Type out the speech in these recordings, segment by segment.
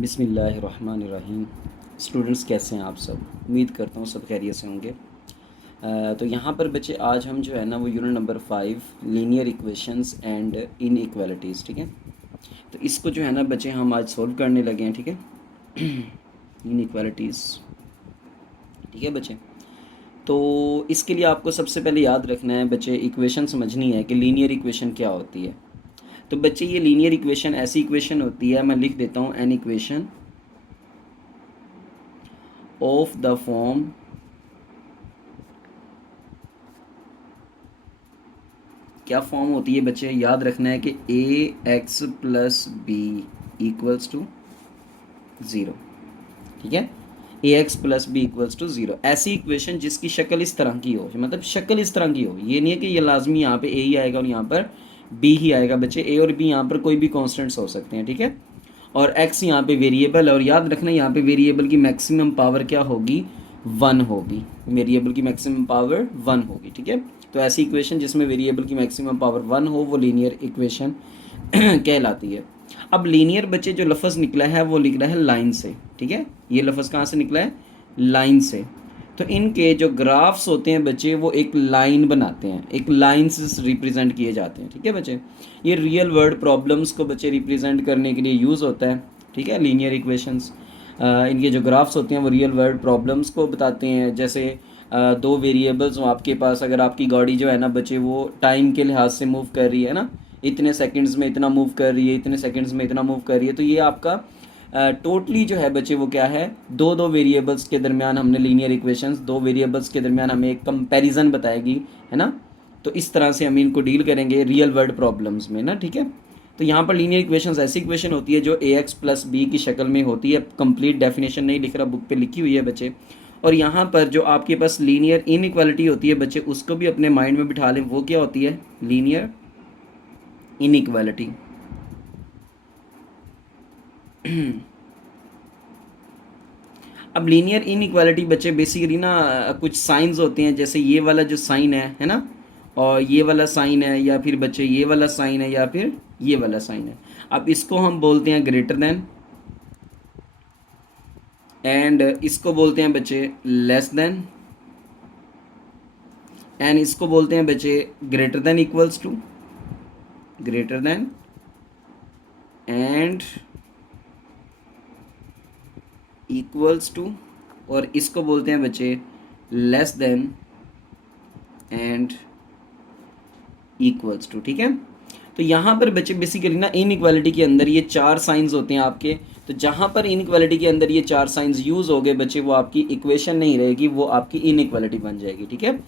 बिस्मिल्लाहिर्रहमानिर्रहीम। स्टूडेंट्स कैसे हैं आप सब? उम्मीद करता हूँ सब खैरियत से होंगे। तो यहाँ पर बच्चे आज हम जो है ना वो unit number 5 linear equations and inequalities, ठीक है। तो इसको जो है ना बच्चे हम आज सॉल्व करने लगे हैं, ठीक है। इनइक्वालिटीज़, ठीक है बच्चे। तो इसके लिए आपको सबसे पहले याद रखना है बच्चे, इक्वेशन समझनी है कि लीनियर इक्वेशन क्या होती है। तो बच्चे ये लीनियर इक्वेशन ऐसी इक्वेशन होती है, मैं लिख देता हूँ, an equation of the form क्या फॉर्म होती है बच्चे, याद रखना है कि A X plus B equals to zero, ठीक है। A X plus B equals to zero, ऐसी इक्वेशन जिसकी शक्ल इस तरह की हो, मतलब शक्ल इस तरह की हो। ये नहीं है कि ये लाजमी यहाँ पे ए ही आएगा और यहाँ पर बी ही आएगा बच्चे। ए और बी यहाँ पर कोई भी कॉन्स्टेंट्स हो सकते हैं, ठीक है। और एक्स यहाँ पे वेरिएबल है, और याद रखना यहाँ पे वेरिएबल की मैक्सिमम पावर क्या होगी, 1 होगी। वेरिएबल की मैक्सिमम पावर 1 होगी, ठीक है। तो ऐसी इक्वेशन जिसमें वेरिएबल की मैक्सिमम पावर 1 हो वो लीनियर इक्वेशन कहलाती है। अब लीनियर बच्चे जो लफ्ज़ निकला है वो लिख रहा है लाइन से, ठीक है। ये लफ्ज़ कहाँ से निकला है, लाइन से। तो इनके जो ग्राफ्स होते हैं बच्चे वो एक लाइन बनाते हैं, एक लाइन से रिप्रेजेंट किए जाते हैं, ठीक है बच्चे। ये रियल वर्ल्ड प्रॉब्लम्स को बच्चे रिप्रेजेंट करने के लिए यूज़ होता है, ठीक है, लीनियर इक्वेशंस। इनके जो ग्राफ्स होते हैं वो रियल वर्ल्ड प्रॉब्लम्स को बताते हैं। जैसे दो वेरिएबल्स हो आपके पास, अगर आपकी गाड़ी जो है ना बच्चे वो टाइम के लिहाज से मूव कर रही है ना, इतने सेकंड्स में इतना मूव कर रही है, इतने सेकंड्स में इतना मूव कर रही है, तो ये आपका टोटली जो है बच्चे वो क्या है, दो वेरिएबल्स के दरमियान हमने लीनियर इक्वेशंस, दो वेरिएबल्स के दरमियान हमें एक कंपैरिजन बताएगी, है ना। तो इस तरह से हम इनको डील करेंगे रियल वर्ल्ड प्रॉब्लम्स में ना, ठीक है। तो यहाँ पर लीनियर इक्वेशंस ऐसी इक्वेशन होती है जो ए एक्स प्लस बी की शक्ल में होती है। कंप्लीट डेफिनेशन नहीं लिख रहा, बुक पे लिखी हुई है बच्चे। और यहाँ पर जो आपके पास लीनियर इनइक्वालिटी होती है बच्चे, उसको भी अपने माइंड में बिठा लें। वो क्या होती है, लीनियर इनइक्वालिटी। अब लीनियर इनइक्वालिटी बच्चे बेसिकली ना कुछ साइंस होते हैं, जैसे ये वाला जो साइन है ना, और ये वाला साइन है, या फिर बच्चे ये वाला साइन है, या फिर ये वाला साइन है। अब इसको हम बोलते हैं ग्रेटर देन, एंड इसको बोलते हैं बच्चे लेस देन, एंड इसको बोलते हैं बच्चे greater than equals to, greater than, and equals to, और इसको बोलते हैं बच्चे less than and equals to, ठीक है। तो यहाँ पर बच्चे बेसिकली ना इनइक्वालिटी के अंदर ये चार साइंस होते हैं आपके। तो जहाँ पर इनइक्वालिटी के अंदर ये चार साइंस यूज़ हो गए बच्चे, वो आपकी इक्वेशन नहीं रहेगी, वो आपकी इनइक्वालिटी बन जाएगी, ठीक है।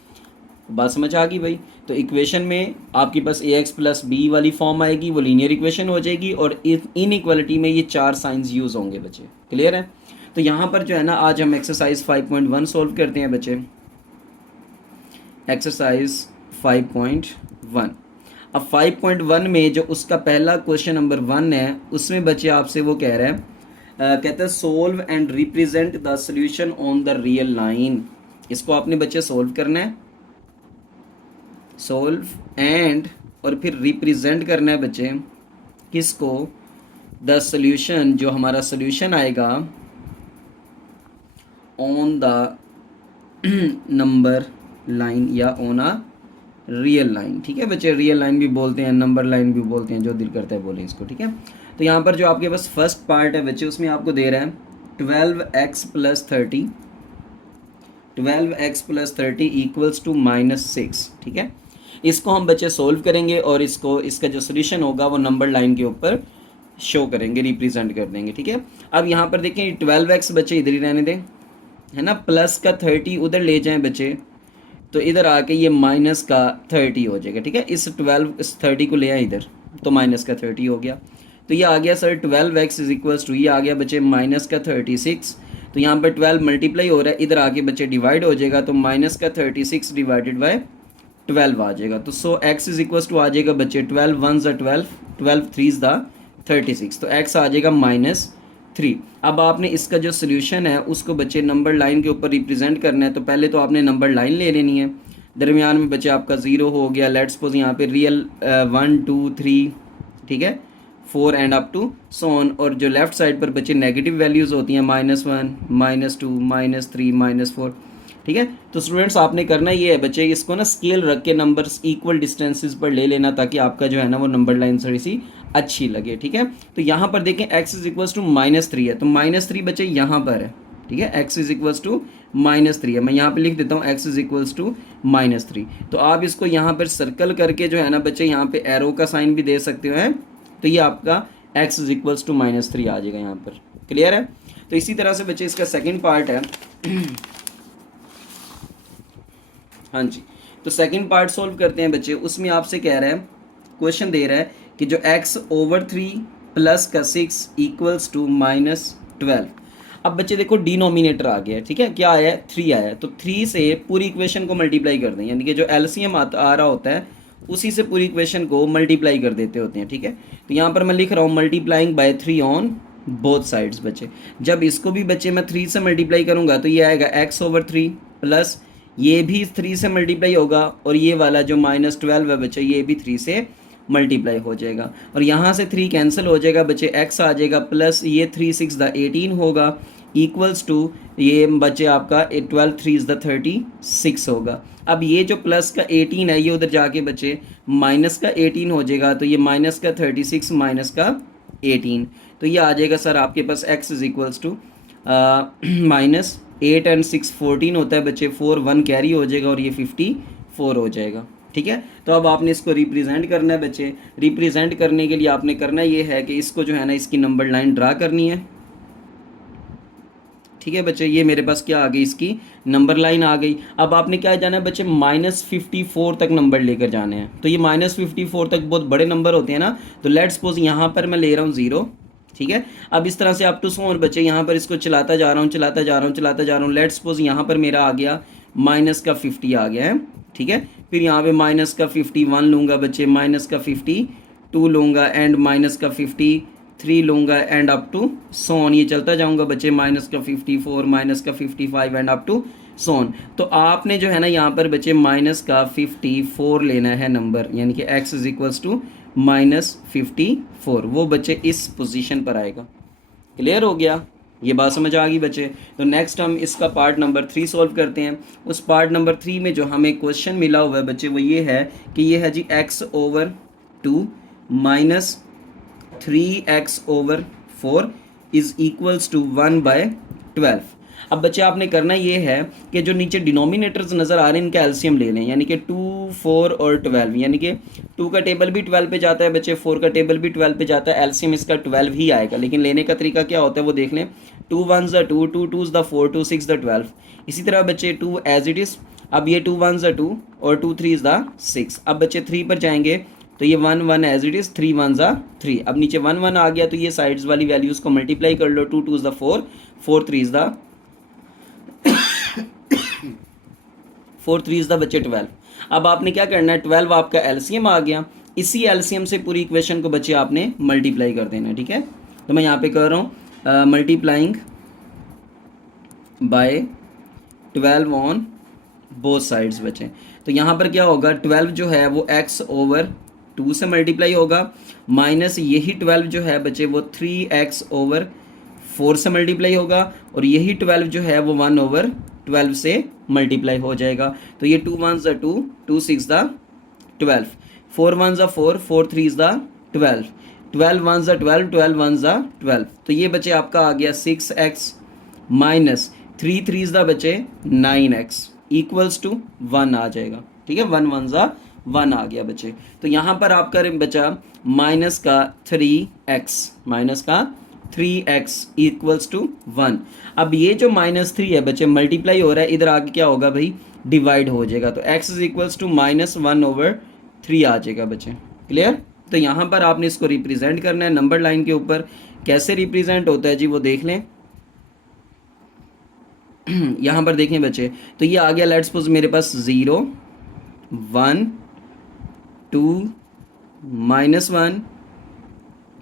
बात समझ आ गई भाई। तो इक्वेशन में आपके पास ए एक्स प्लस बी वाली फॉर्म आएगी, वो लीनियर इक्वेशन हो जाएगी, और इनइक्वालिटी में ये चार साइंस यूज़ होंगे बच्चे, क्लियर है। तो यहाँ पर जो है ना आज हम एक्सरसाइज 5.1 सॉल्व करते हैं बच्चे। एक्सरसाइज 5.1। अब 5.1 में जो उसका पहला क्वेश्चन नंबर 1 है, उसमें बच्चे आपसे वो कह रहे हैं, कहते हैं solve and represent the solution on the real line. इसको आपने बच्चे सोल्व करना है, सोल्व एंड, और फिर रिप्रेजेंट करना है बच्चे किसको, द सॉल्यूशन, जो हमारा सॉल्यूशन आएगा ऑन द नंबर लाइन या ऑन अ रियल लाइन, ठीक है बच्चे। रियल लाइन भी बोलते हैं, नंबर लाइन भी बोलते हैं, जो दिल करता है बोलें इसको, ठीक है। तो यहाँ पर जो आपके पास फर्स्ट पार्ट है बच्चे, उसमें आपको दे रहा है 12x plus 30, 12x plus 30 equals to -6, ठीक है। इसको हम बच्चे सोल्व करेंगे, और इसको, इसका जो सोल्यूशन होगा वो नंबर लाइन के ऊपर शो करेंगे, रिप्रेजेंट कर देंगे, ठीक है। अब यहाँ पर देखें 12x बच्चे इधर ही रहने दें, है ना, प्लस का 30 उधर ले जाएं बच्चे, तो इधर आके ये माइनस का 30 हो जाएगा, ठीक है। इस 30 को ले आए इधर, तो माइनस का 30 हो गया। तो ये आ गया sir 12x is equals to, ये आ गया बच्चे माइनस का 36। तो यहाँ पर 12 मल्टीप्लाई हो रहा है, इधर आके बच्चे डिवाइड हो जाएगा, तो माइनस का 36 डिवाइडेड बाय 12 आ जाएगा। तो सो x इज इक्वल्स टू आ जाएगा बच्चे 12 1 ज़ा 12, 12 3 ज़ा 36, तो x आ जाएगा -3। अब आपने इसका जो सोल्यूशन है उसको बच्चे नंबर लाइन के ऊपर रिप्रेजेंट करना है। तो पहले तो आपने नंबर लाइन ले लेनी है, दरमियान में बच्चे आपका 0 हो गया। लेट्स सपोज यहाँ पे रियल 1 2 3, ठीक है, 4 and up to so on. और जो लेफ्ट साइड पर बच्चे नेगेटिव वैल्यूज़ होती हैं -1 -2 -3 -4। ठीक है, तो स्टूडेंट्स आपने करना ये है बच्चे, इसको ना स्केल रख के नंबर्स इक्वल डिस्टेंसेस पर ले लेना, ताकि आपका जो है ना वो नंबर लाइन थोड़ी सी अच्छी लगे। ठीक है, तो यहाँ पर देखें x इज इक्वल्स टू -3 है, तो -3 बच्चे यहाँ पर है। ठीक है, x इज इक्वल्स टू -3 है, मैं यहाँ पे लिख देता हूँ x इज इक्वल्स टू -3। तो आप इसको यहाँ पर सर्कल करके जो है ना बच्चे यहाँ पे एरो का साइन भी दे सकते हैं, तो ये आपका x इज इक्वल्स टू -3 आ जाएगा यहाँ पर। क्लियर है? तो इसी तरह से बच्चे इसका सेकेंड पार्ट है। हाँ जी, तो सेकंड पार्ट सॉल्व करते हैं बच्चे। उसमें आपसे कह रहा है, क्वेश्चन दे रहा है कि जो x/3 प्लस का 6 इक्वल्स टू -12। अब बच्चे देखो डिनोमिनेटर आ गया है। ठीक है, क्या आया है? 3 आया है, तो 3 से पूरी इक्वेशन को मल्टीप्लाई कर दें, यानी कि जो एलसीएम आ रहा होता है उसी से पूरी इक्वेशन को मल्टीप्लाई कर देते होते हैं। ठीक है, तो यहाँ पर मैं लिख रहा हूँ multiplying by 3 on both sides बच्चे। जब इसको भी बच्चे मैं 3 से मल्टीप्लाई करूँगा तो ये आएगा x/3 प्लस ये भी 3 से मल्टीप्लाई होगा, और ये वाला जो -12 है बच्चे ये भी 3 से मल्टीप्लाई हो जाएगा, और यहाँ से 3 कैंसिल हो जाएगा बच्चे, x आ जाएगा प्लस ये 3 6 द 18 होगा इक्वल्स टू ये बच्चे आपका 12 3 द 36 होगा। अब ये जो प्लस का 18 है ये उधर जाके बच्चे माइनस का 18 हो जाएगा, तो ये माइनस का 36 माइनस का 18, तो ये आ जाएगा सर आपके पास x is equals to -8 and 6 14 होता है बच्चे, 4 1 कैरी हो जाएगा और ये 54 हो जाएगा। ठीक है, तो अब आपने इसको रिप्रेजेंट करना है बच्चे। रिप्रेजेंट करने के लिए आपने करना ये है कि इसको जो है ना इसकी नंबर लाइन ड्रा करनी है। ठीक है बच्चे, ये मेरे पास क्या आ गई, इसकी नंबर लाइन आ गई। अब आपने क्या जाना है बच्चे, -54 तक नंबर लेकर जाने हैं। तो ये -54 तक बहुत बड़े नंबर होते हैं ना, तो लेट्स सपोज यहाँ पर मैं ले रहा हूँ 0। ठीक है, अब इस तरह से अप टू सो ऑन बच्चे, यहाँ पर इसको चलाता जा रहा हूँ चलाता जा रहा हूँ चलाता जा रहा हूँ। लेट्स सपोज यहाँ पर मेरा आ गया -50 आ गया है। ठीक है, फिर यहाँ पे -51 लूँगा बच्चे, -52 लूँगा एंड -53 लूँगा एंड अप टू सोन, ये चलता जाऊँगा बच्चे, -54 -55 एंड अप टू सोन। तो आपने जो है ना यहाँ पर बच्चे -54 लेना है नंबर, यानी कि x इज इक्वल्स टू -54, वो बच्चे इस पोजीशन पर आएगा। क्लियर हो गया? ये बात समझ आ गई बच्चे? तो नेक्स्ट हम इसका पार्ट नंबर 3 सॉल्व करते हैं। उस पार्ट नंबर 3 में जो हमें क्वेश्चन मिला हुआ है बच्चे वो ये है कि ये है जी x/2 minus 3x/4 is equals to 1/12। अब बच्चे आपने करना ये है कि जो नीचे डिनोमिनेटर्स नज़र आ रहे हैं इनका एलसीएम ले लें, यानी कि 2 4 और 12, यानी कि 2 का टेबल भी 12 पे जाता है बच्चे, 4 का टेबल भी 12 पे जाता है, एलसीएम इसका 12 ही आएगा। लेकिन लेने का तरीका क्या होता है वो देख लें, 2 1s are 2, 2 2s the 4, 2 6 the 12। इसी तरह बच्चे 2 एज इट इज़, अब ये 2 1s are 2 और 2 3s the 6। अब बच्चे 3 पर जाएंगे तो ये 1 1 as it is, 3 1s are 3। अब नीचे 1 1 आ गया तो ये साइड्स वाली वैल्यूज़ को मल्टीप्लाई कर लो, 2 2s the 4, 4 3s the 4 3s the बच्चे 12। अब आपने क्या करना है, 12 आपका एलसीएम आ गया, इसी एलसीएम से पूरी इक्वेशन को बच्चे आपने मल्टीप्लाई कर देना है। ठीक है, तो मैं यहाँ पे कर रहा हूँ multiplying by 12 on both sides बच्चे। तो यहाँ पर क्या होगा, 12 जो है वो x/2 से मल्टीप्लाई होगा, माइनस यही 12 जो है बच्चे वो 3x/4 से मल्टीप्लाई होगा, और यही 12 जो है वो 1/12 से मल्टीप्लाई हो जाएगा। तो ये 2 1s are 2, 2 6 the 12, 4 1s are 4, 4 3s the 12, 12 1s are 12, 12 1s are 12। तो ये बच्चे आपका आ गया 6x माइनस 3 3s the बच्चे 9x इक्वल्स टू 1 आ जाएगा। ठीक है, 1 1s are 1 आ गया बच्चे। तो यहाँ पर आपका बचा माइनस का 3x इक्वल्स टू 1। अब ये जो -3 है बच्चे मल्टीप्लाई हो रहा है, इधर आगे क्या होगा भाई, डिवाइड हो जाएगा, तो x इज इक्वल्स टू -1/3 आ जाएगा बच्चे। क्लियर? तो यहाँ पर आपने इसको रिप्रेजेंट करना है नंबर लाइन के ऊपर। कैसे रिप्रेजेंट होता है जी वो देख लें। यहाँ पर देखें बच्चे, तो ये आ गया, लेट्स सपोज मेरे पास 0 1 2 -1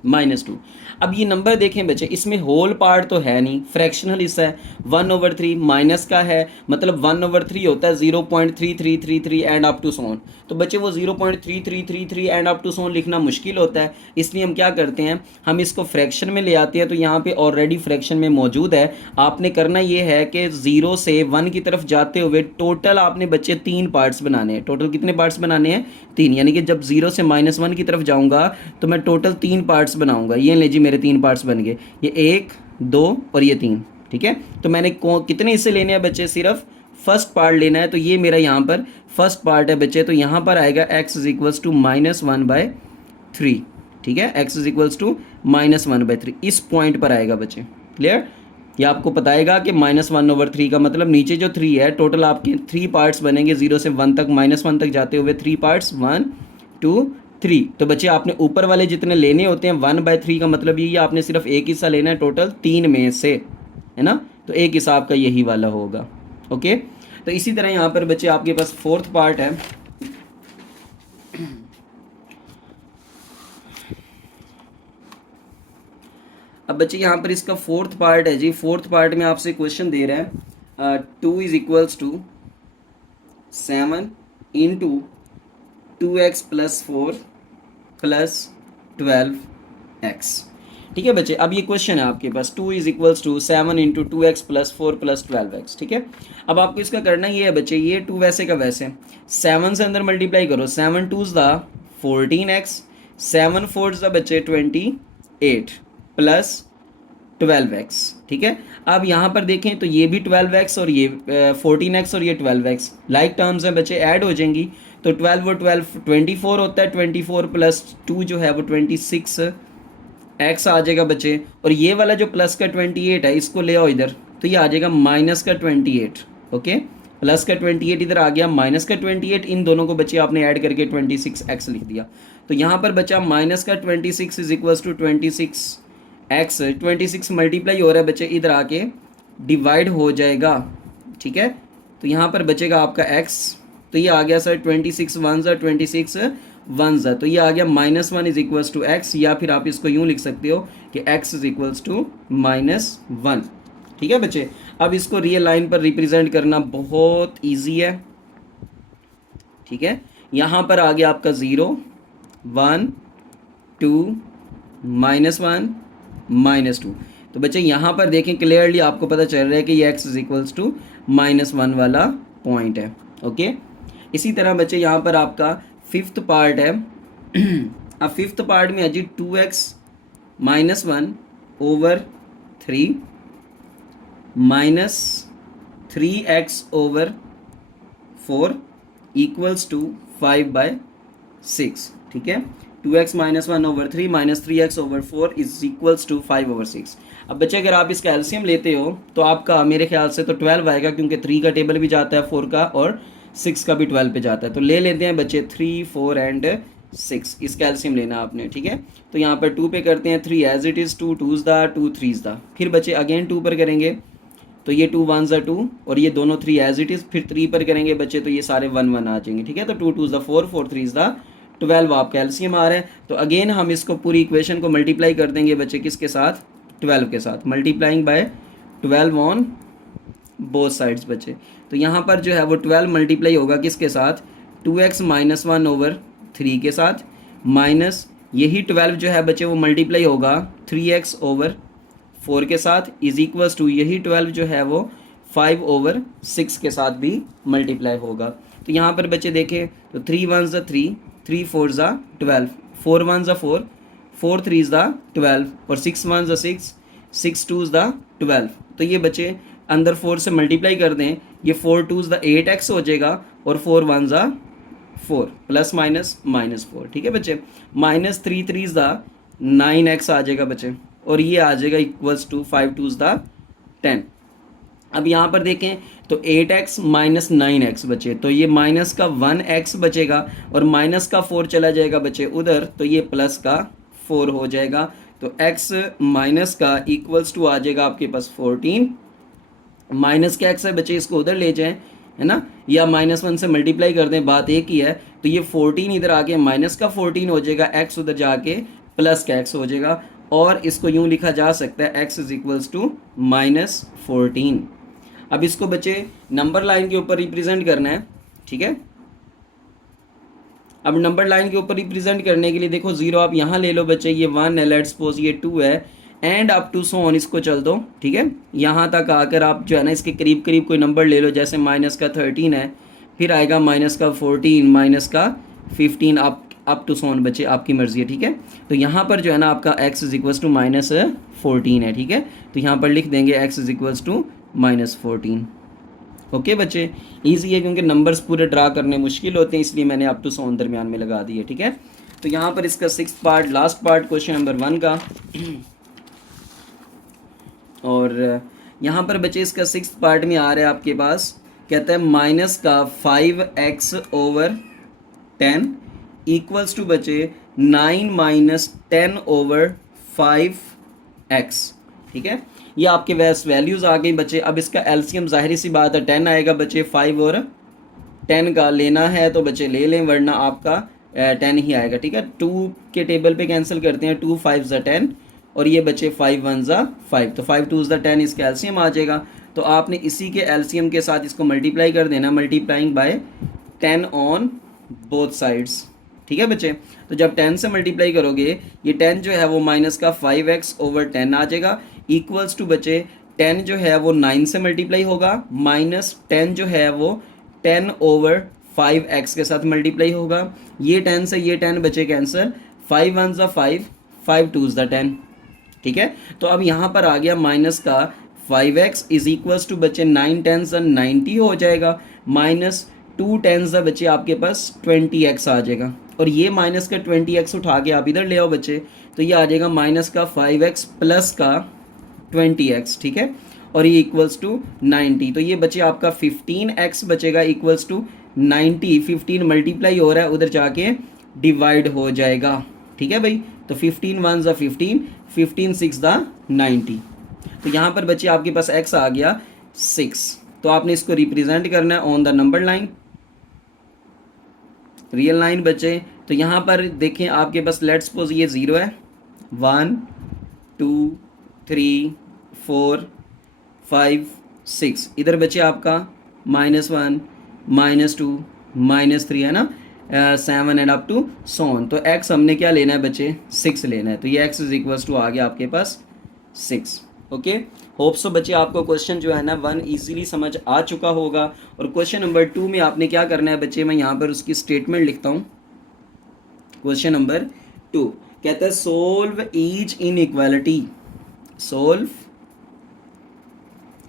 -2। अब ये नंबर देखें बच्चे, इसमें होल पार्ट तो है नहीं, फ्रैक्शनल हिस्सा है। 1/3 माइनस का है, मतलब 1/3 होता है 0.3333 एंड अप टू सोन। तो बच्चे वो 0.3333 एंड अप टू सोन लिखना मुश्किल होता है, इसलिए हम क्या करते हैं, हम इसको फ्रैक्शन में ले आते हैं। तो यहाँ पे ऑलरेडी फ्रैक्शन में मौजूद है। आपने करना ये है कि 0 से 1 की तरफ जाते हुए टोटल आपने बच्चे 3 पार्ट्स बनाने हैं। टोटल कितने पार्ट्स बनाने हैं? 3। यानी कि जब 0 से -1 की तरफ जाऊँगा तो मैं टोटल 3 पार्ट्स बनाऊँगा। ये ले जी, मेरे 3 पार्ट्स बन गए, ये 1, 2 और ये 3। ठीक है, तो मैंने कितने हिस्से लेने हैं बच्चे? सिर्फ फर्स्ट पार्ट लेना है। तो ये मेरा यहाँ पर फर्स्ट पार्ट है बच्चे, तो यहाँ पर आएगा x इज इक्वल्स टू -1/3। ठीक है, x इज इक्वल्स टू -1/3 इस पॉइंट पर आएगा बच्चे। क्लियर? ये आपको बताएगा कि -1/3 का मतलब नीचे जो 3 है, टोटल आपके 3 पार्ट्स बनेंगे 0 से 1 तक, -1 तक जाते हुए 3 पार्ट्स, 1 2 3। तो बच्चे आपने ऊपर वाले जितने लेने होते हैं 1/3 का मतलब ये आपने सिर्फ एक हिस्सा लेना है टोटल 3 में से, है ना। तो एक हिसाब का यही वाला होगा। ओके, तो इसी तरह यहाँ पर बच्चे आपके पास फोर्थ पार्ट है। अब बच्चे यहाँ पर इसका फोर्थ पार्ट है जी। फोर्थ पार्ट में आपसे क्वेश्चन दे रहा है 2 is equals to 7 into 2x + 4 + 12x। ठीक है बच्चे, अब ये क्वेश्चन है आपके पास 2 is equals to 7 into 2x + 4 + 12x। ठीक है, अब आपको इसका करना ये है बच्चे, ये 2 वैसे का वैसे 7 से अंदर मल्टीप्लाई करो, 7 2s दा 14x, 7 4s दा बच्चे 28 + 12x। ठीक है, अब यहाँ पर देखें तो ये भी 12x और ये 14x और ये 12x लाइक टर्म्स हैं बच्चे, ऐड हो जाएंगी। तो 12 और 12 24 होता है, 24 + 2 जो है वो 26x आ जाएगा बच्चे। और ये वाला जो प्लस का 28 है इसको ले आओ इधर, तो ये आ जाएगा माइनस का 28। ओके, प्लस का 28 इधर आ गया, माइनस का 28, इन दोनों को बच्चे आपने ऐड करके 26x लिख दिया। तो यहाँ पर बचा माइनस का 26 is equals to 26x। 26 multiply हो रहा है बच्चे, इधर आके डिवाइड हो जाएगा। ठीक है, तो यहाँ पर बचेगा आपका x, तो ये आ गया सर 26 1s 26 1s, तो ये आ गया -1 इज इक्वल्स टू x, या फिर आप इसको यूँ लिख सकते हो कि x इज इक्वल्स टू -1। ठीक है बच्चे, अब इसको रियल लाइन पर रिप्रेजेंट करना बहुत ईजी है। ठीक है, यहाँ पर आ गया आपका 0 1 2 -1 -2। तो बच्चे यहाँ पर देखें क्लियरली आपको पता चल रहा है कि ये x इज इक्वल्स टू -1 वाला पॉइंट है। ओके, इसी तरह बच्चे यहाँ पर आपका फिफ्थ पार्ट है। अब फिफ्थ पार्ट में है जी 2x - 1/3 -3x/4 इक्वल्स टू 5/6। ठीक है, 2x - 1/3 -3x/4 is equals to 5/6। अब बच्चे अगर आप इसका एलसीएम लेते हो तो आपका मेरे ख्याल से तो 12 आएगा, क्योंकि 3 का टेबल भी जाता है 4 का और 6 का भी 12 पे जाता है। तो ले लेते हैं बच्चे 3 4 एंड 6, इसका एलसीएम लेना आपने। ठीक है, तो यहाँ पर 2 पे करते हैं 3 एज इट इज़, 2 2s दा 2 3s दा, फिर बच्चे अगेन 2 पर करेंगे तो ये 2 1s 2 और ये दोनों 3 एज इट इज़, फिर 3 पर करेंगे बच्चे तो ये सारे 1 1 आ जाएंगे। ठीक है, तो 2 2s दा 4 4 3s दा 12 आपका एलसीएम आ रहा है। तो अगेन हम इसको पूरी इक्वेशन को मल्टीप्लाई कर देंगे बच्चे किसके साथ? 12 के साथ, multiplying by 12 on both sides बच्चे। तो यहाँ पर जो है वो 12 मल्टीप्लाई होगा किसके साथ? 2x - 1/3 के साथ, माइनस यही 12 जो है बच्चे वो मल्टीप्लाई होगा 3x/4 के साथ, इज इक्वल्स टू यही 12 जो है वो 5/6 के साथ भी मल्टीप्लाई होगा। तो यहाँ पर बच्चे देखें तो 3 1s 3, 3 4s 12, 4 1s 4, 4 3s 12 और 6 1s 6, 6 2s 12। तो ये बच्चे अंदर 4 से मल्टीप्लाई कर दें, ये 4 2s 8x हो जाएगा और 4 1s 4 प्लस माइनस -4। ठीक है बच्चे, -3 3s 9x आ जाएगा बच्चे, और ये आ जाएगा इक्वल्स टू 5 2s 10। अब यहाँ पर देखें तो 8x - 9x बचे, तो ये माइनस का 1x बचेगा और माइनस का 4 चला जाएगा बच्चे उधर, तो ये प्लस का 4 हो जाएगा। तो x माइनस का इक्वल्स टू आ जाएगा आपके पास 14, माइनस का x है बच्चे इसको उधर ले जाएं, है ना, या -1 से मल्टीप्लाई कर दें, बात एक ही है। तो ये 14 इधर आके माइनस का 14 हो जाएगा, x उधर जाके प्लस का x हो जाएगा, और इसको यूं लिखा जा सकता है x इज इक्वल्स टू -14। अब इसको बच्चे नंबर लाइन के ऊपर रिप्रेजेंट करना है, ठीक है। अब नंबर लाइन के ऊपर रिप्रेजेंट करने के लिए देखो 0 आप यहाँ ले लो बच्चे, ये 1 है, लेट्स सपोज ये 2 है, and up to so on इसको चल दो, ठीक है। यहाँ तक आकर आप जो है ना इसके करीब करीब कोई नंबर ले लो, जैसे -13 है, फिर आएगा -14, -15, अप टू सो ऑन बच्चे, आपकी मर्जी है, ठीक है। तो यहाँ पर जो है ना आपका x इज इक्वल्स टू -14 है, ठीक है। तो यहाँ पर लिख देंगे x is equals to -14। Okay बच्चे, ईजी है क्योंकि नंबर्स पूरे ड्रा करने मुश्किल होते हैं, इसलिए मैंने अप टू सो ऑन दरमियान में लगा दी है, ठीक है। तो यहाँ पर इसका 6th part, last part question number 1 का, और यहाँ पर बच्चे इसका 6th पार्ट में आ रहा है आपके पास, कहता है माइनस का 5x/10 इक्वल्स टू बच्चे 9 - 10/5x, ठीक है। ये आपके वैस वैल्यूज़ आ गई बच्चे। अब इसका एलसीएम जाहिर सी बात है 10 आएगा बच्चे, 5 और 10 का लेना है तो बच्चे ले लें, वरना आपका 10 ही आएगा, ठीक है। 2 के टेबल पे कैंसिल करते हैं, 2 5 ज़ा 10, और ये बच्चे 5 1 ज़ा 5, तो 5 2 ज़ा 10 इसका एलसीएम आ जाएगा। तो आपने इसी के एलसीएम के साथ इसको मल्टीप्लाई कर देना, multiplying by 10 on both sides, ठीक है बच्चे। तो जब 10 से मल्टीप्लाई करोगे, ये 10 जो है वो माइनस का 5x/10 आ जाएगा, इक्वल्स टू बच्चे 10 जो है वो 9 से मल्टीप्लाई होगा, -10 जो है वो 10/5x के साथ मल्टीप्लाई होगा। ये 10 से ये 10 बचे कैंसर, 5 1 ज़ा 5, 5 2 ज़ा 10, ठीक है। तो अब यहाँ पर आ गया माइनस का 5x इज इक्वल्स टू बच्चे 9 10 ज़ा 90 हो जाएगा, -2 10 ज़ा बच्चे आपके पास 20x आ जाएगा, और ये माइनस का 20x उठा के आप इधर ले आओ बच्चे, तो ये आ जाएगा माइनस का 5x प्लस का 20x, ठीक है। और ये इक्वल्स टू 90, तो ये बचे आपका 15x बचेगा इक्वल्स टू 90। 15 मल्टीप्लाई हो रहा है, उधर जाके डिवाइड हो जाएगा, ठीक है भाई। तो 15 1 ज़ा 15, 15 6 ज़ा 90। तो यहाँ पर बच्चे आपके पास x आ गया 6। तो आपने इसको रिप्रेजेंट करना है on the number line, real line बच्चे। तो यहाँ पर देखें आपके पास लेट्स सपोज ये 0 है, 1 2 3 4 5 6, इधर बच्चे आपका -1 -2 -3 है ना, 7 and up to so on. तो x हमने क्या लेना है बच्चे, 6 लेना है, तो ये x इज इक्वल्स टू आ गया आपके पास 6। ओके, होप सो बच्चे आपको क्वेश्चन जो है ना 1 इजीली समझ आ चुका होगा। और क्वेश्चन नंबर 2 में आपने क्या करना है बच्चे, मैं यहाँ पर उसकी स्टेटमेंट लिखता हूँ। क्वेश्चन नंबर 2 कहता है solve each inequality, solve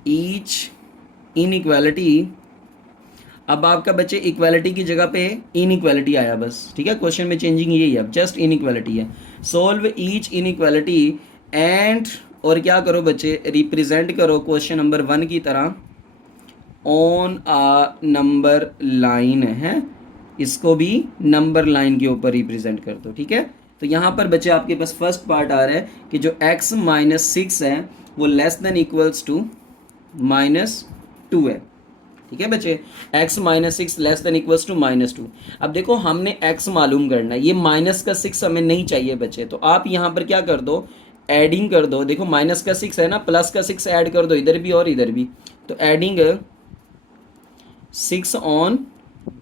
each inequality. अब आपका बच्चे इक्वालिटी की जगह पे इनइक्वालिटी आया बस, ठीक है। क्वेश्चन में चेंजिंग यही है, अब जस्ट इनइक्वालिटी है। सोल्व ईच इनइक्वालिटी एंड, और क्या करो बच्चे, रिप्रेजेंट करो क्वेश्चन नंबर 1 की तरह ऑन आ नंबर लाइन है, इसको भी नंबर लाइन के ऊपर रिप्रेजेंट कर दो, ठीक है। तो यहाँ पर बच्चे आपके पास फर्स्ट पार्ट आ रहा है कि जो x -6 है वो लेस देन इक्वल्स टू -2 है, ठीक है बच्चे। x -6 less than equals to -2। अब देखो हमने x मालूम करना है, ये माइनस का 6 हमें नहीं चाहिए बच्चे, तो आप यहाँ पर क्या कर दो, एडिंग कर दो। देखो माइनस का 6 है ना, प्लस का 6 ऐड कर दो इधर भी और इधर भी, तो एडिंग 6 ऑन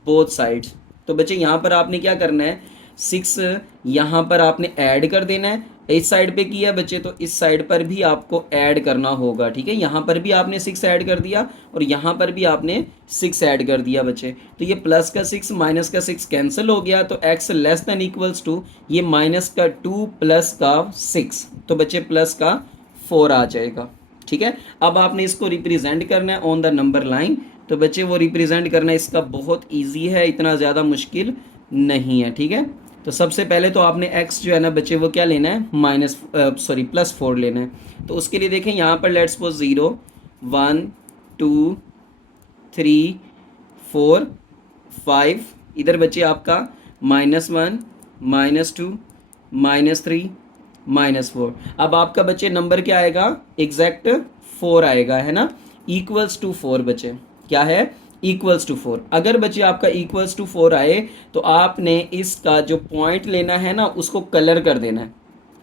बोथ साइड्स। तो बच्चे यहाँ पर आपने क्या करना है, 6 यहाँ पर आपने ऐड कर देना है, इस साइड पे किया बच्चे तो इस साइड पर भी आपको ऐड करना होगा, ठीक है। यहाँ पर भी आपने 6 ऐड कर दिया और यहाँ पर भी आपने 6 ऐड कर दिया बच्चे। तो ये प्लस का 6 माइनस का 6 कैंसिल हो गया, तो x less than equals to ये माइनस का 2 प्लस का 6, तो बच्चे प्लस का 4 आ जाएगा, ठीक है। अब आपने इसको रिप्रेजेंट करना है ऑन द नंबर लाइन, तो बच्चे वो रिप्रेजेंट करना इसका बहुत ईजी है, इतना ज़्यादा मुश्किल नहीं है, ठीक है। तो सबसे पहले तो आपने x जो है ना बच्चे वो क्या लेना है, +4 लेना है। तो उसके लिए देखें यहाँ पर लेट्स सपोज 0 1 2 3 4 5, इधर बच्चे आपका -1 -2 -3 -4। अब आपका बच्चे नंबर क्या आएगा, एग्जैक्ट 4 आएगा, है ना, इक्वल्स टू 4 बच्चे, क्या है, इक्वल्स टू 4। अगर बच्चे आपका इक्वल्स टू 4 आए तो आपने इसका जो पॉइंट लेना है ना उसको कलर कर देना है,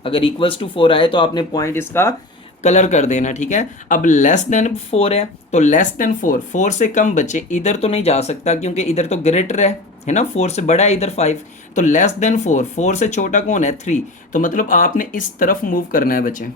अगर इक्वल्स टू 4 आए तो आपने पॉइंट इसका कलर कर देना, ठीक है। अब लेस देन 4 है तो लेस देन 4 से कम बच्चे इधर तो नहीं जा सकता क्योंकि इधर तो ग्रेटर है ना, 4 से बड़ा है इधर 5, तो लेस देन 4 से छोटा कौन है 3, तो मतलब आपने इस तरफ मूव करना है बच्चे,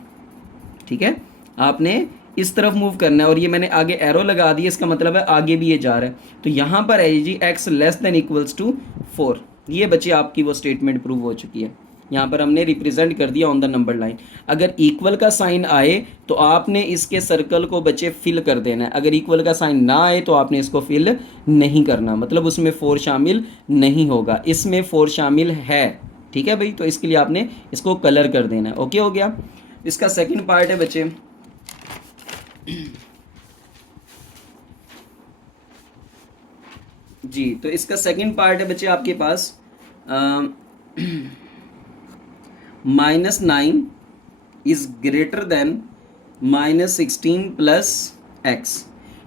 ठीक है, आपने इस तरफ मूव करना है। और ये मैंने आगे एरो लगा दिया, इसका मतलब है आगे भी ये जा रहा है। तो यहाँ पर है जी x less than equals to 4, ये बच्चे आपकी वो स्टेटमेंट प्रूव हो चुकी है। यहाँ पर हमने रिप्रेजेंट कर दिया ऑन द नंबर लाइन। अगर इक्वल का साइन आए तो आपने इसके सर्कल को बच्चे फिल कर देना है, अगर इक्वल का साइन ना आए तो आपने इसको फिल नहीं करना, मतलब उसमें 4 शामिल नहीं होगा, इसमें 4 शामिल है, ठीक है भाई। तो इसके लिए आपने इसको कलर कर देना है। ओके हो गया। इसका सेकंड पार्ट है बच्चे जी, तो इसका सेकंड पार्ट है बच्चे आपके पास -9 is greater than -16 plus x,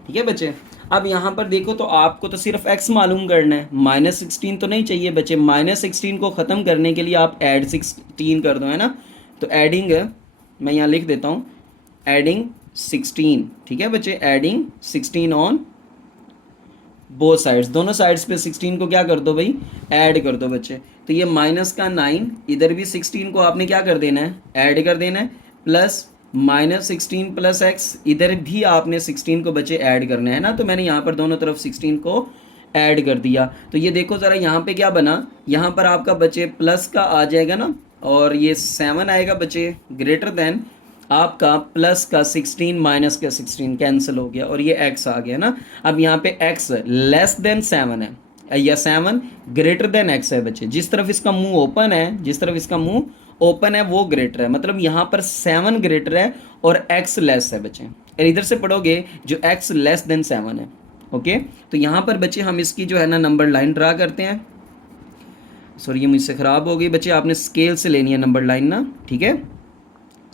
ठीक है बच्चे। अब यहाँ पर देखो तो आपको तो सिर्फ x मालूम करना है, -16 तो नहीं चाहिए बच्चे। -16 को ख़त्म करने के लिए आप ऐड 16 कर दो, है ना। तो एडिंग मैं यहाँ लिख देता हूँ, एडिंग 16, ठीक है बच्चे, एडिंग 16 ऑन बोथ साइड्स, दोनों साइड्स पे 16 को क्या कर दो भाई, ऐड कर दो बच्चे। तो ये माइनस का 9, इधर भी 16 को आपने क्या कर देना है, ऐड कर देना है, प्लस -16 प्लस x, इधर भी आपने 16 को बच्चे ऐड करना है ना। तो मैंने यहाँ पर दोनों तरफ 16 को ऐड कर दिया। तो ये देखो ज़रा यहाँ पे क्या बना, यहाँ पर आपका बच्चे प्लस का आ जाएगा ना, और ये 7 आएगा बच्चे ग्रेटर देन आपका प्लस का 16 माइनस का 16 कैंसिल हो गया, और ये x आ गया ना। अब यहाँ पे x लेस देन 7 है या 7 ग्रेटर देन x है बच्चे। जिस तरफ इसका मुंह ओपन है, जिस तरफ इसका मुंह ओपन है वो ग्रेटर है, मतलब यहाँ पर 7 ग्रेटर है और x लेस है बच्चे। और इधर से पढ़ोगे जो x लेस देन 7 है। ओके, तो यहाँ पर बच्चे हम इसकी जो है ना नंबर लाइन ड्रा करते हैं। सॉरी ये मुझसे ख़राब हो गई बच्चे, आपने स्केल से लेनी है नंबर लाइन ना, ठीक है,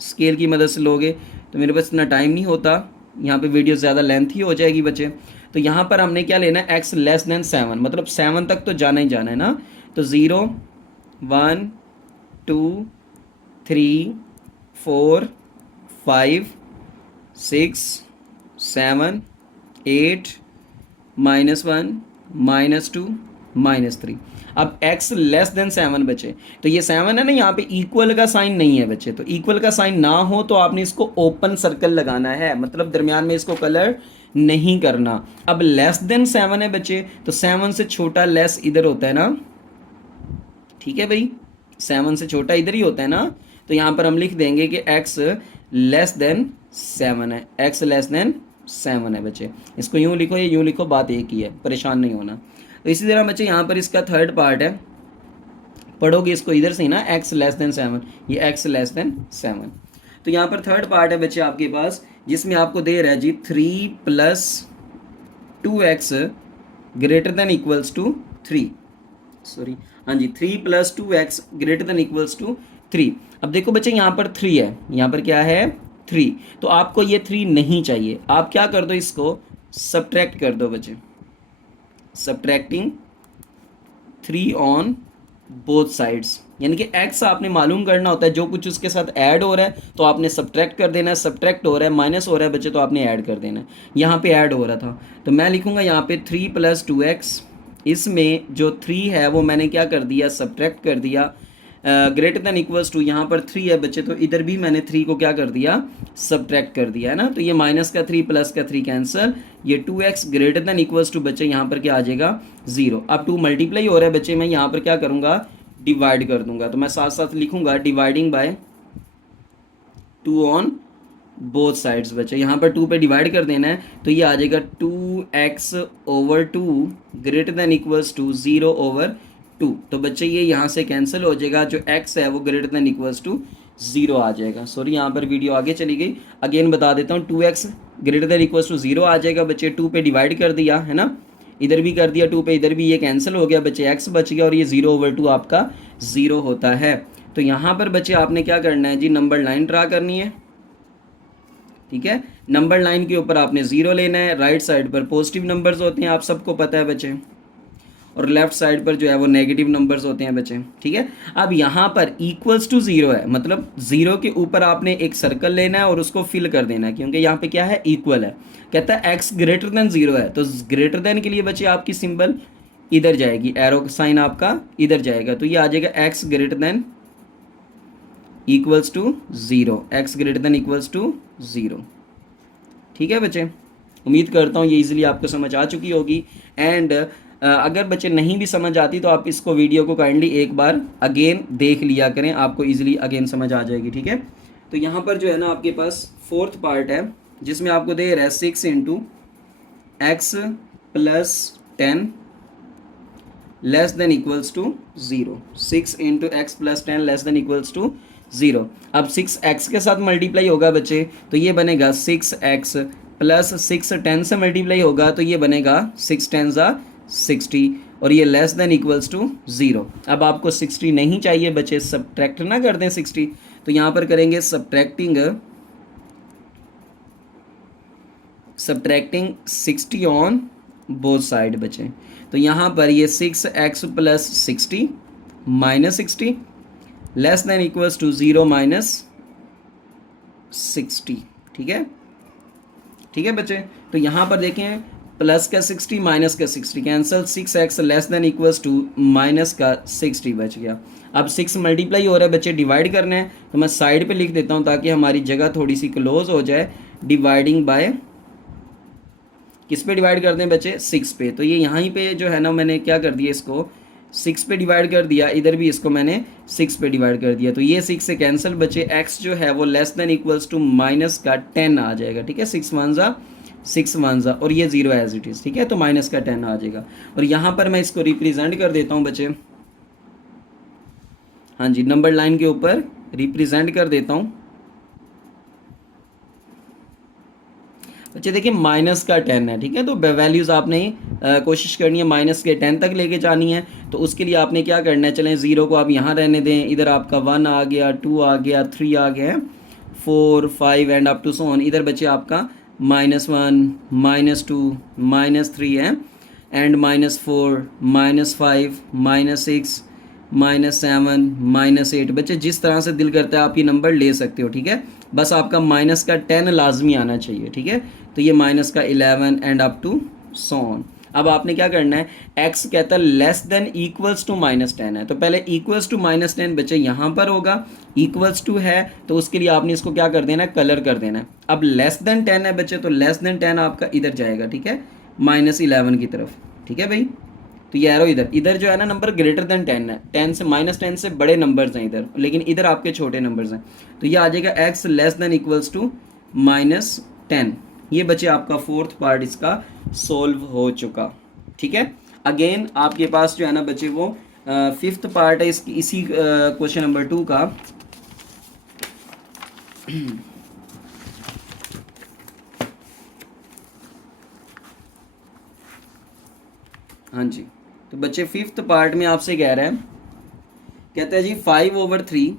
स्केल की मदद से लोगे। तो मेरे पास इतना टाइम नहीं होता, यहाँ पे वीडियो ज़्यादा लेंथ ही हो जाएगी बच्चे। तो यहाँ पर हमने क्या लेना है, x लेस देन 7, मतलब 7 तक तो जाना ही जाना है ना। तो 0 1 2 3 4 5 6 7 8 -1 -2 -3। अब x लेस देन 7 बचे, तो ये 7 है ना, यहाँ पे इक्वल का साइन नहीं है बच्चे। तो इक्वल का साइन ना हो तो आपने इसको ओपन सर्कल लगाना है, मतलब दरमियान में इसको कलर नहीं करना। अब लेस देन 7 है बच्चे, तो 7 से छोटा लेस इधर होता है ना, ठीक है भाई, 7 से छोटा इधर ही होता है ना। तो यहाँ पर हम लिख देंगे कि x लेस देन 7 है, x लेस देन 7 है बच्चे। इसको यूँ लिखो, ये यूँ लिखो, बात एक ही है, परेशान नहीं होना। तो इसी तरह बच्चे यहाँ पर इसका थर्ड पार्ट है, पढ़ोगे इसको इधर से ही ना, x लेस देन 7, ये x लेस देन 7। तो यहाँ पर थर्ड पार्ट है बच्चे आपके पास, जिसमें आपको दे रहा है जी 3 + 2x greater than equals to 3, sorry हाँ जी, 3 + 2x greater than equals to 3। अब देखो बच्चे यहाँ पर 3 है, यहाँ पर क्या है 3, तो आपको ये 3 नहीं चाहिए। आप क्या कर दो, इसको सब्ट्रैक्ट कर दो बच्चे, सब्ट्रैक्टिंग 3 ऑन बोथ साइड्स, यानी कि x आपने मालूम करना होता है, जो कुछ उसके साथ ऐड हो रहा है तो आपने सब्ट्रैक्ट कर देना है, सब्ट्रैक्ट हो रहा है माइनस हो रहा है बच्चे तो आपने ऐड कर देना है। यहाँ पे ऐड हो रहा था तो मैं लिखूँगा यहाँ पे 3 + 2x, इसमें जो 3 है वो मैंने क्या कर दिया, सब्ट्रैक्ट कर दिया, ग्रेटर देन इक्वल्स टू, यहाँ पर 3 है बच्चे तो इधर भी मैंने 3 को क्या कर दिया, सब्ट्रैक्ट कर दिया है ना। तो ये माइनस का 3 प्लस का 3 कैंसिल, ये 2x greater than equals to बच्चे यहाँ पर क्या आ जाएगा 0। अब 2 मल्टीप्लाई हो रहा है बच्चे, मैं यहाँ पर क्या करूँगा, डिवाइड कर दूंगा। तो मैं साथ साथ लिखूँगा dividing by 2 on both sides बच्चे, यहाँ पर 2 पे डिवाइड कर देना है, तो ये आ जाएगा 2x/2 greater than equals to 0/2। तो बच्चे ये यहाँ से कैंसिल हो जाएगा, जो x है वो ग्रेटर देन इक्वल्स टू 0 आ जाएगा। सॉरी यहाँ पर वीडियो आगे चली गई, अगेन बता देता हूँ, 2x greater than equals to 0 आ जाएगा बच्चे। 2 पे डिवाइड कर दिया है ना, इधर भी कर दिया 2 पे, इधर भी ये कैंसिल हो गया बच्चे, x बच गया और ये 0/2 आपका 0 होता है। तो यहाँ पर बच्चे आपने क्या करना है जी, नंबर लाइन ड्रा करनी है, ठीक है। नंबर लाइन के ऊपर आपने 0 लेना है, राइट साइड पर पॉजिटिव नंबर्स होते हैं, आप सबको पता है बच्चे, और लेफ्ट साइड पर जो है वो नेगेटिव नंबर्स होते हैं बच्चे, ठीक है। अब यहाँ पर इक्वल्स टू ज़ीरो है, मतलब ज़ीरो के ऊपर आपने एक सर्कल लेना है और उसको फिल कर देना है, क्योंकि यहाँ पे क्या है, इक्वल है। कहता है एक्स ग्रेटर देन ज़ीरो है, तो ग्रेटर देन के लिए बच्चे आपकी सिंबल इधर जाएगी, एरो साइन आपका इधर जाएगा, तो ये आ जाएगा x greater than equals to zero, x greater than equals to zero. ठीक है बच्चे, उम्मीद करता हूँ ये इजीली आपको समझ आ चुकी होगी। एंड अगर बच्चे नहीं भी समझ आती तो आप इसको वीडियो को काइंडली एक बार अगेन देख लिया करें, आपको इजीली अगेन समझ आ जाएगी, ठीक है। तो यहाँ पर जो है ना आपके पास फोर्थ पार्ट है जिसमें आपको दे रहा है 6 into x plus 10 less than equals to zero, 6 into x plus 10 less than equals to zero. अब 6x के साथ मल्टीप्लाई होगा बच्चे, तो ये बनेगा 6x प्लस 6 10 से मल्टीप्लाई होगा, तो ये बनेगा 6 10 ज़ा 60, और ये less than equals to zero. अब आपको 60 नहीं चाहिए बच्चे, सब्ट्रैक्ट ना कर दें 60, तो यहाँ पर करेंगे सब्ट्रैक्टिंग 60 ऑन बोथ साइड बच्चे। तो यहाँ पर ये 6x plus 60 minus 60 less than equals to zero minus 60, ठीक है। ठीक है बच्चे, तो यहाँ पर देखें प्लस का 60 माइनस का 60 cancel, 6x less than equals to minus का 60 बच गया। अब 6 मल्टीप्लाई हो रहा है बच्चे, डिवाइड करना है, तो मैं साइड पे लिख देता हूँ ताकि हमारी जगह थोड़ी सी क्लोज हो जाए। डिवाइडिंग बाय, किस पे डिवाइड करते हैं बच्चे, 6 पे, तो ये यहाँ पे जो है ना मैंने क्या कर दिया, इसको 6 पे डिवाइड कर दिया, इधर भी इसको मैंने 6 पे डिवाइड कर दिया, तो ये 6 से कैंसिल बचे, x जो है वो less than equals to minus का 10 आ जाएगा, ठीक है। 6 1 ज़ा 6 1 ज़ा, और ये 0 एज इट इज़, ठीक है, तो माइनस का 10 आ जाएगा। और यहाँ पर मैं इसको रिप्रेजेंट कर देता हूँ बच्चे, हाँ जी, नंबर लाइन के ऊपर रिप्रेजेंट कर देता हूँ बच्चे। देखिए माइनस का 10 है, ठीक है, तो वैल्यूज़ आपने कोशिश करनी है माइनस के 10 तक लेके जानी है। तो उसके लिए आपने क्या करना है, चलें ज़ीरो को आप यहाँ रहने दें, इधर आपका 1 आ गया, 2 आ गया, 3 आ गया, 4 5 and up to so on. इधर बच्चे आपका -1 -2 -3 है, एंड -4 -5 -6 -7 -8। बच्चे जिस तरह से दिल करता है आप ये नंबर ले सकते हो, ठीक है, बस आपका माइनस का 10 लाजमी आना चाहिए, ठीक है। तो ये माइनस का 11 and up to so on. अब आपने क्या करना है, x कहता है लेस देन इक्वल्स टू -10 है, तो पहले इक्वल्स टू -10 बच्चे यहाँ पर होगा, इक्वल्स टू है तो उसके लिए आपने इसको क्या कर देना है, कलर कर देना है। अब लेस देन 10 है बच्चे, तो लेस देन 10 आपका इधर जाएगा, ठीक है, -11 की तरफ, ठीक है भाई। तो ये एरो इधर, इधर जो है ना नंबर ग्रेटर देन 10 है, 10 से -10 से बड़े नंबर्स हैं इधर, लेकिन इधर आपके छोटे नंबर्स हैं, तो ये आ जाएगा x less than equals to -10। ये बच्चे आपका फोर्थ पार्ट इसका सोल्व हो चुका, ठीक है। अगेन आपके पास जो है ना बच्चे वो फिफ्थ पार्ट है इसी क्वेश्चन नंबर 2 का। हाँ जी, तो बच्चे फिफ्थ पार्ट में आपसे कह रहे हैं, कहता है जी 5/3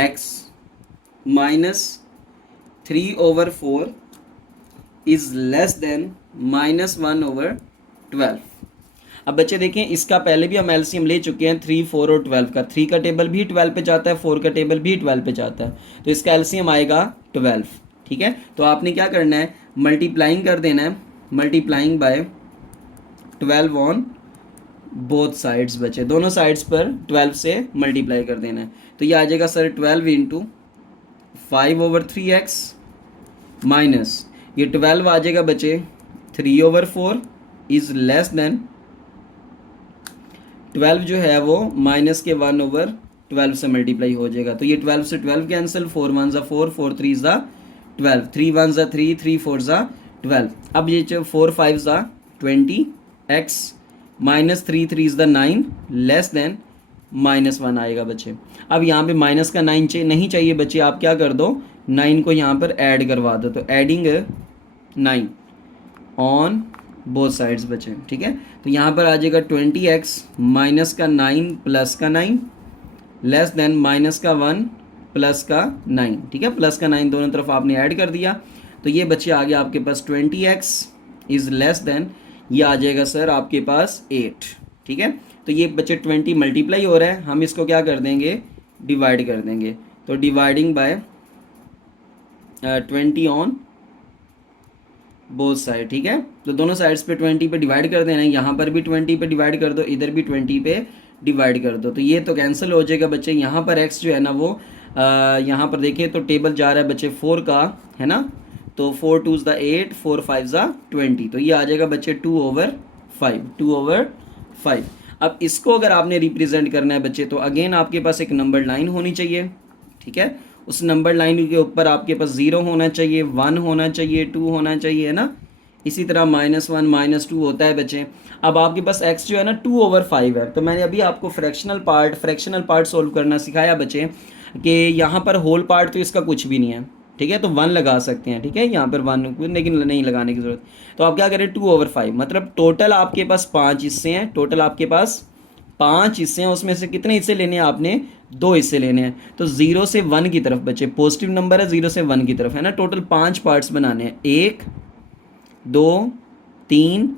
x minus 3/4 is less than -1/12। अब बच्चे देखें इसका पहले भी हम एलसीएम ले चुके हैं, 3 4 और 12 का। 3 का टेबल भी 12 पे जाता है, 4 का टेबल भी 12 पे जाता है, तो इसका एलसीएम आएगा 12, ठीक है। तो आपने क्या करना है, मल्टीप्लाइंग कर देना है, multiplying by 12 on both sides बच्चे, दोनों साइड्स पर 12 से मल्टीप्लाई कर देना है। तो ये आ जाएगा सर 12 इंटू 5/3x माइनस ये 12 आ जाएगा बच्चे 3/4 इज लेस देन 12 जो है वो माइनस के 1/12 से मल्टीप्लाई हो जाएगा। तो ये 12 से 12 कैंसिल, 4 1 ज़ा 4, 4 3 ज़ा 12, 3 1 ज़ा 3, 3 4 ज़ा 12। अब ये 4 5 ज़ा 20x minus 3 3 is the 9 less than -1 आएगा बच्चे। अब यहाँ पे माइनस का 9 नहीं चाहिए बच्चे, आप क्या कर दो 9 को यहाँ पर ऐड करवा दो, तो एडिंग 9 ऑन बोथ साइड्स बचे, ठीक है। तो यहाँ पर आ जाएगा 20x माइनस का 9 प्लस का 9 लेस देन माइनस का 1 प्लस का 9, ठीक है, प्लस का 9 दोनों तरफ आपने ऐड कर दिया। तो ये बच्चे आ गया आपके पास 20x इज़ लेस देन, ये आ जाएगा सर आपके पास 8। ठीक है, तो ये बच्चे 20 मल्टीप्लाई हो रहा है, हम इसको क्या कर देंगे, डिवाइड कर देंगे। तो dividing by 20 on both side. ठीक है, तो दोनों साइड्स पे 20 पे डिवाइड कर देना है, यहाँ पर भी 20 पे डिवाइड कर दो, इधर भी 20 पे डिवाइड कर दो। तो ये तो कैंसिल हो जाएगा बच्चे। यहाँ पर x जो है ना वो यहाँ पर देखिए तो टेबल जा रहा है बच्चे 4 का, है ना। तो 4 2 ज़ा 8, 4 5 ज़ा 20, तो ये आ जाएगा बच्चे 2/5, 2/5। अब इसको अगर आपने रिप्रेजेंट करना है बच्चे, तो अगेन आपके पास एक नंबर लाइन होनी चाहिए। ठीक है, उस नंबर लाइन के ऊपर आपके पास 0 होना चाहिए, 1 होना चाहिए, 2 होना चाहिए, है ना। इसी तरह -1 -2 होता है बच्चे। अब आपके पास x जो है ना 2/5 है, तो मैंने अभी आपको फ्रैक्शनल पार्ट सोल्व करना सिखाया बच्चे, कि यहाँ पर होल पार्ट तो इसका कुछ भी नहीं है। ठीक है, तो 1 लगा सकते हैं। ठीक है, यहाँ पर 1, लेकिन नहीं लगाने की ज़रूरत। तो आप क्या करें, 2/5 मतलब टोटल आपके पास 5 हिस्से हैं, टोटल आपके पास 5 हिस्से हैं, उसमें से कितने हिस्से लेने हैं आपने, 2 हिस्से लेने हैं। तो 0 से 1 की तरफ बच्चे, पॉजिटिव नंबर है 0 से 1 की तरफ, है ना। टोटल 5 पार्ट्स बनाने हैं, 1 2 3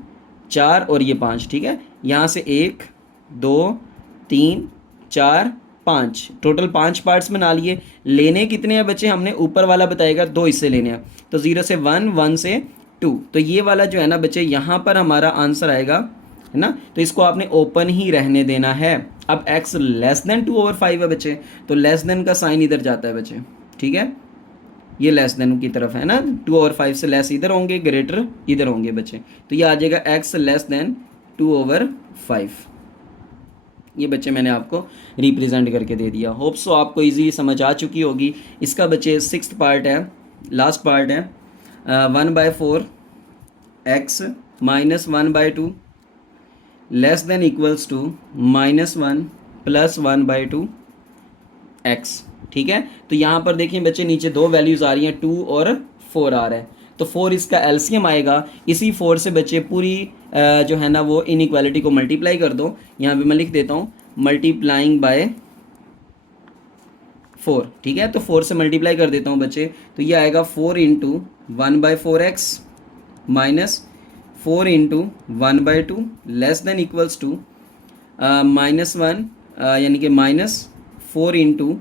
4 और ये 5। ठीक है, यहाँ से 1 2 3 4 5, टोटल 5 पार्ट्स बना लिए। लेने कितने हैं बच्चे, हमने ऊपर वाला बताएगा 2 हिस्से लेने हैं, तो 0 से 1, 1 से 2। तो ये वाला जो है ना बच्चे, यहाँ पर हमारा आंसर आएगा, है ना। तो इसको आपने ओपन ही रहने देना है। अब x लेस देन 2/5 है बच्चे, तो लेस देन का साइन इधर जाता है बच्चे। ठीक है, ये लेस देन की तरफ है ना, 2/5 से लेस इधर होंगे, ग्रेटर इधर होंगे बच्चे। तो ये आ जाएगा x लेस देन 2/5। ये बच्चे मैंने आपको रिप्रेजेंट करके दे दिया। होप सो आपको इजी समझ आ चुकी होगी। इसका बच्चे 6th पार्ट है, लास्ट पार्ट है, 1/4 x -1/2 less than equals to -1 + 1/2 x। ठीक है, तो यहाँ पर देखिए बच्चे नीचे 2 वैल्यूज़ आ रही हैं, 2 और 4 आ रहा है। तो 4 इसका एलसीएम आएगा। इसी 4 से बच्चे पूरी जो है ना वो इनइक्वालिटी को मल्टीप्लाई कर दो। यहाँ पे मैं लिख देता हूँ मल्टीप्लाइंग बाय 4। ठीक है, तो 4 से मल्टीप्लाई कर देता हूँ बच्चे, तो ये आएगा 4 × 1/4x -4 × 1/2 less than equals to -1 यानी कि -4 ×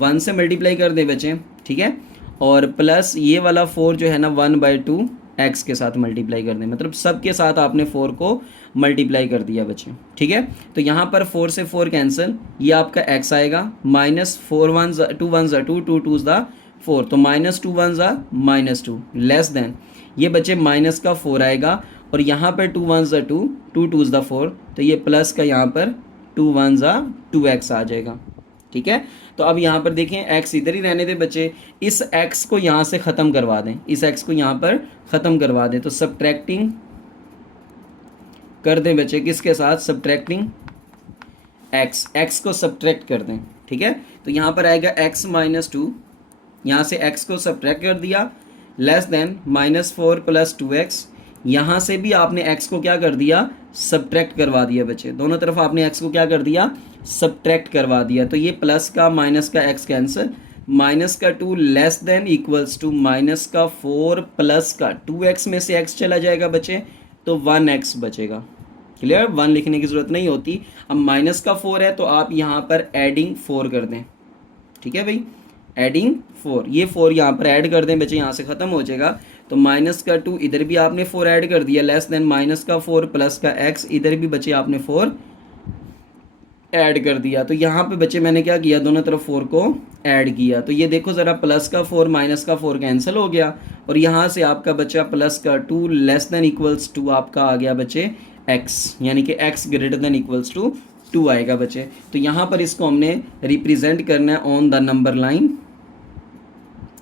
1 से मल्टीप्लाई कर दे बच्चे। ठीक है, और प्लस ये वाला 4 जो है ना 1/2 x के साथ मल्टीप्लाई कर दें, मतलब सब के साथ आपने 4 को मल्टीप्लाई कर दिया बच्चे। ठीक है, तो यहाँ पर 4 से 4 कैंसिल, ये आपका x आएगा, -4 1 2 1 2 2 2 4, तो -2 1 -2 लेस देन, ये बच्चे माइनस का 4 आएगा, और यहाँ पर 2 1 2 2 2 4, तो ये प्लस का यहाँ पर 2 1 2x आ जाएगा। ठीक है, तो अब यहाँ पर देखें x इधर ही रहने दें बच्चे, इस x को यहाँ से ख़त्म करवा दें, इस x को यहाँ पर ख़त्म करवा दें। तो सब्ट्रैक्टिंग कर दें बच्चे, किसके साथ, सब्ट्रैक्टिंग x को सब्ट्रैक्ट कर दें। ठीक है, तो यहाँ पर आएगा x -2, यहाँ से x को सब्ट्रैक्ट कर दिया, लेस देन -4 + 2x, यहाँ से भी आपने x को क्या कर दिया, सब्ट्रैक्ट करवा दिया बच्चे। दोनों तरफ आपने x को क्या कर दिया, सब्ट्रैक्ट करवा दिया। तो ये प्लस का माइनस का x cancel, -2 less than equals to -4 plus का 2x में से x चला जाएगा बच्चे, तो 1x बचेगा। क्लियर, 1 लिखने की ज़रूरत नहीं होती। अब -4 है तो आप यहाँ पर एडिंग 4 कर दें। ठीक है भाई, एडिंग 4, ये 4 यहाँ पर ऐड कर दें बच्चे, यहाँ से ख़त्म हो जाएगा। तो -2 इधर भी आपने 4 ऐड कर दिया, लेस देन -4 प्लस का x, इधर भी बच्चे आपने 4 ऐड कर दिया। तो यहाँ पे बच्चे मैंने क्या किया, दोनों तरफ 4 को ऐड किया। तो ये देखो ज़रा, प्लस का 4 माइनस का 4 कैंसिल हो गया, और यहाँ से आपका बच्चा प्लस का 2 लेस देन इक्वल्स टू आपका आ गया बच्चे x, यानी कि x greater than equals to 2 आएगा बच्चे। तो यहाँ पर इसको हमने रिप्रेजेंट करना है ऑन द नंबर लाइन।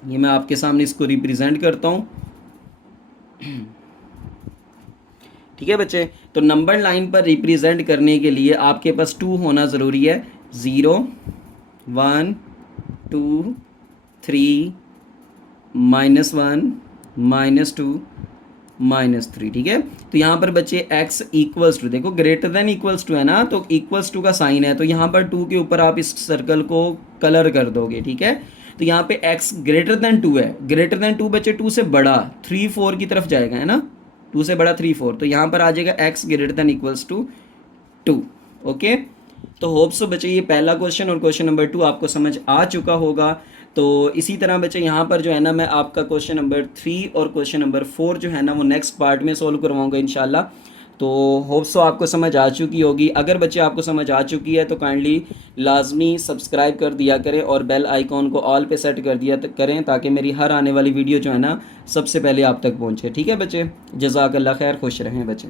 ये मैं आपके सामने इसको रिप्रेजेंट करता हूँ। ठीक है बच्चे, तो नंबर लाइन पर रिप्रेजेंट करने के लिए आपके पास 2 होना ज़रूरी है। 0 1 2 3 -1 -2 -3। ठीक है, तो यहाँ पर बच्चे x इक्वल्स टू, देखो ग्रेटर देन इक्वल्स टू है ना, तो इक्वल्स टू का साइन है, तो यहाँ पर 2 के ऊपर आप इस सर्कल को कलर कर दोगे। ठीक है, तो यहाँ पे x ग्रेटर देन 2 है, ग्रेटर देन 2 बच्चे 2 से बड़ा 3 4 की तरफ जाएगा, है ना। 2 से बड़ा 3 4, तो यहाँ पर आ जाएगा x greater than equals to 2। Okay, तो होप सो बच्चे ये पहला क्वेश्चन और क्वेश्चन नंबर 2 आपको समझ आ चुका होगा। तो इसी तरह बच्चे यहाँ पर जो है ना मैं आपका क्वेश्चन नंबर 3 और क्वेश्चन नंबर 4 जो है ना वो नेक्स्ट पार्ट में सॉल्व करवाऊँगा इंशाल्लाह। तो होप सो आपको समझ आ चुकी होगी। अगर बच्चे आपको समझ आ चुकी है तो काइंडली लाजमी सब्सक्राइब कर दिया करें और बेल आइकॉन को ऑल पे सेट कर दिया करें, ताकि मेरी हर आने वाली वीडियो जो है ना सबसे पहले आप तक पहुँचे। ठीक है बच्चे, जज़ाकल्लाह खैर, खुश रहें बच्चे।